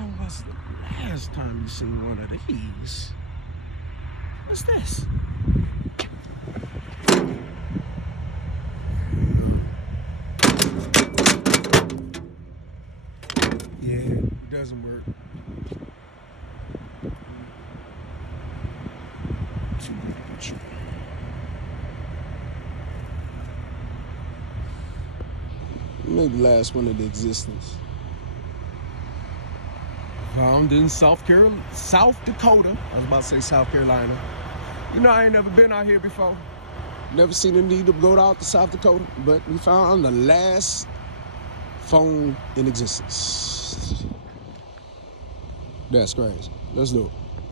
when was the last time you seen one of these? What's this? Yeah, it doesn't work. Too much. Maybe last one of the existence. Found in South Dakota. I was about to say South Carolina. You know, I ain't never been out here before. Never seen the need to go out to South Dakota, but we found the last phone in existence. That's crazy. Let's do it.